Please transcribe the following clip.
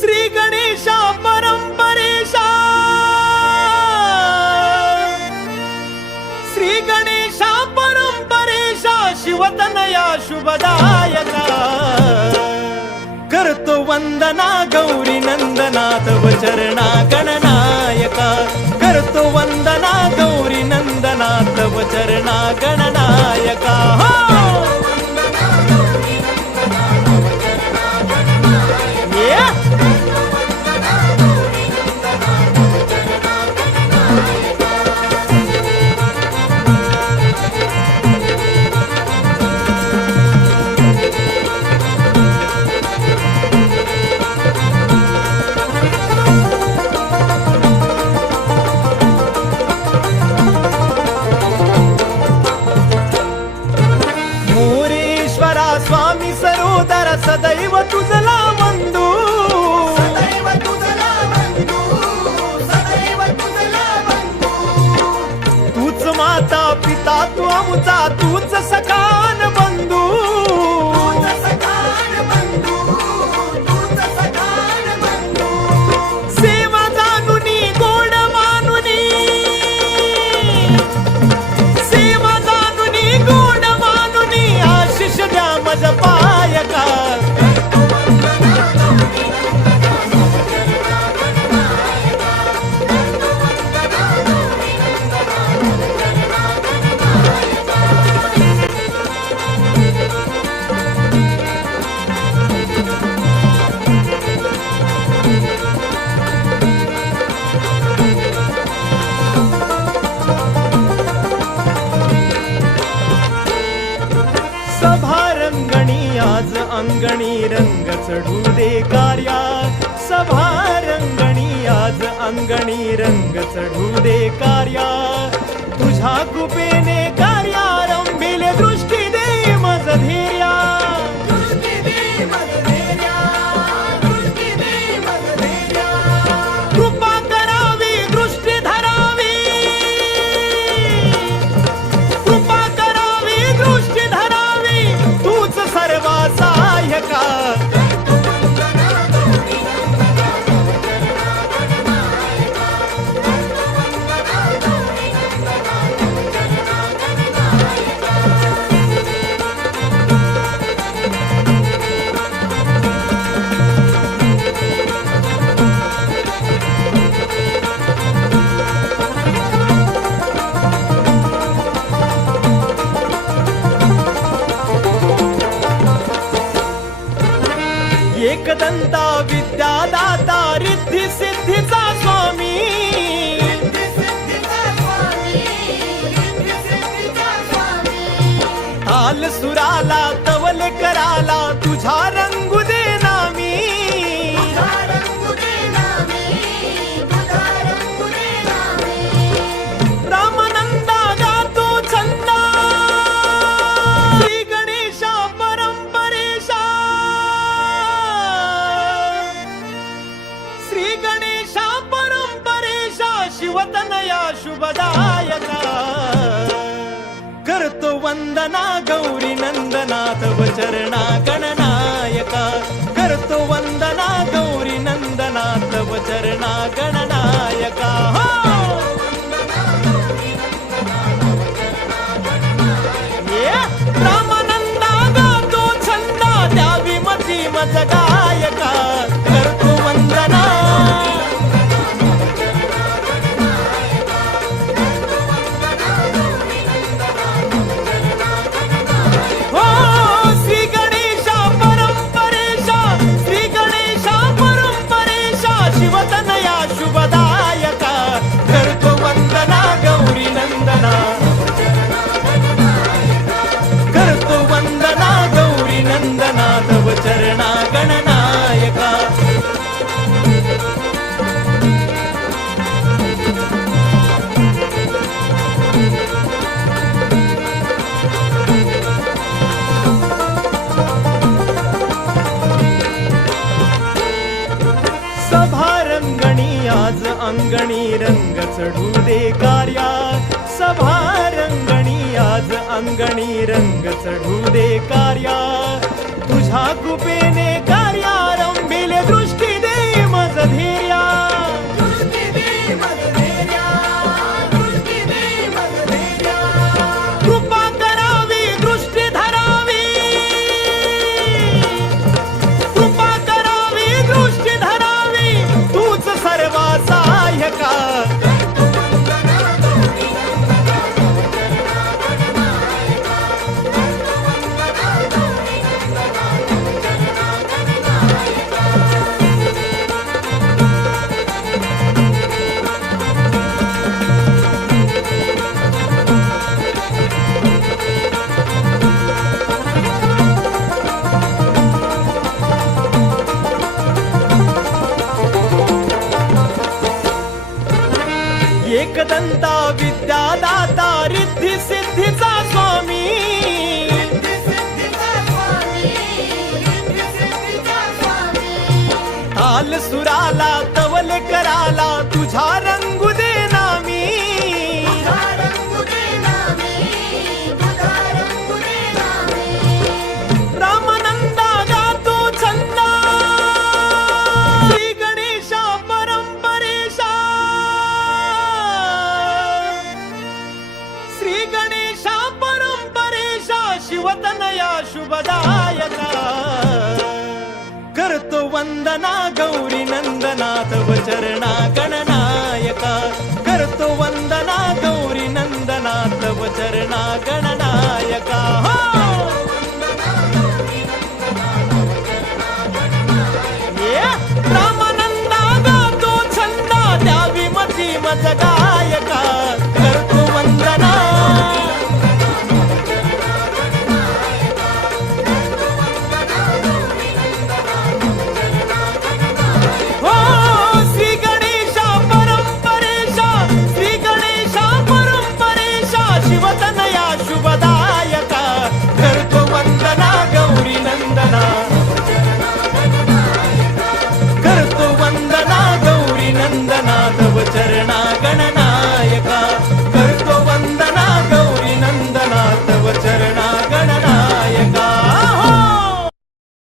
श्री गणेशा परंपरेशा, श्री गणेशा परंपरेशा, शिवतनया शुभदायका, करतो वंदना गौरी नंदना तव चरणा गणनायका, करतो वंदना गौरी नंदना तव चरणा गणनायका. स्वामी सरोदर सदैव तुझला वंदू, सदैव तुझला वंदू, सदैव तुझला वंदू. तूच माता पिता तू आमचा, तूच सखान बंधू, तूच सखान बंधू, तूच सखान बंधू. सेवा जानुनी गोड मानुनी, सेवा जानुनी गोड मानुनी, आशिष द्या मज पायका. सभा रंगणी आज अंगणी रंग चढू दे कार्या, सभा रंगणी आज अंगणी रंग चढू दे कार्या, तुझ्या कृपेने कार्या रंभिले दृष्टी दे मज धैर्या, दृष्टी दे मज धैर्या, दृष्टी दे मज धैर्या. कृपा करावी दृष्टी धरावी, कृपा करावी दृष्टी धरावी, तूच सर्वा सहाय्यका. एकदंता विद्यादाता रिद्धी सिद्धीचा स्वामी, रिद्धी सिद्धीचा स्वामी, रिद्धी सिद्धीचा स्वामी. ताल सुराला तवल कराला तुझा रंगू दे नामी, तुझा रंगू दे नामी, तुझा रंगू दे नामी. रामानंदा गातो छंदा, श्री गणेशा परंपरेशा, श्री गणेशा परंपरेशा, शिवतनया शुभदायका, करतो वंदना गौरी नंदना तव चरणा गणनायका, करतो वंदना गौरी नंदना तव चरणा गणनायका. रामानंदा गातो छंदा, द्यावी मती मज गायका, करतो वंदना. हो श्री गणेशा परंपरेशा, श्री गणेशा परंपरेशा, शिवतनया शुभदायका, करतो वंदना गौरी नंदना, करतो वंदना गौरी नंदना तव चरणा गणनायका. सभा रंगणी आज अंगणी रंग चढू दे कार्या, सभा रंगणी आज अंगणी रंग चढू दे कार्या, तुझ्या कृपेने कार्यारंभिले दृष्टी दे विद्वदंता विद्यादाता रिद्धी सिद्धीचा स्वामी रिद्धी सिद्धीचा स्वामी, रिद्धी सिद्धीचा स्वामी. ताल सुराला तवल कराला तुझा रंगू दे नामी तुझा रंगू दे नामी, तुझा रंगू दे नामी. रामानंदा गातो छंदा श्री गणेशा परंपरेशा श्री गणेशा परंपरेशा शिवतनया शुभदायका करतो वंदना गौरी नंदना तव चरणा गणनायका करतो वंदना गौरी नंदना तव चरणा गणनायका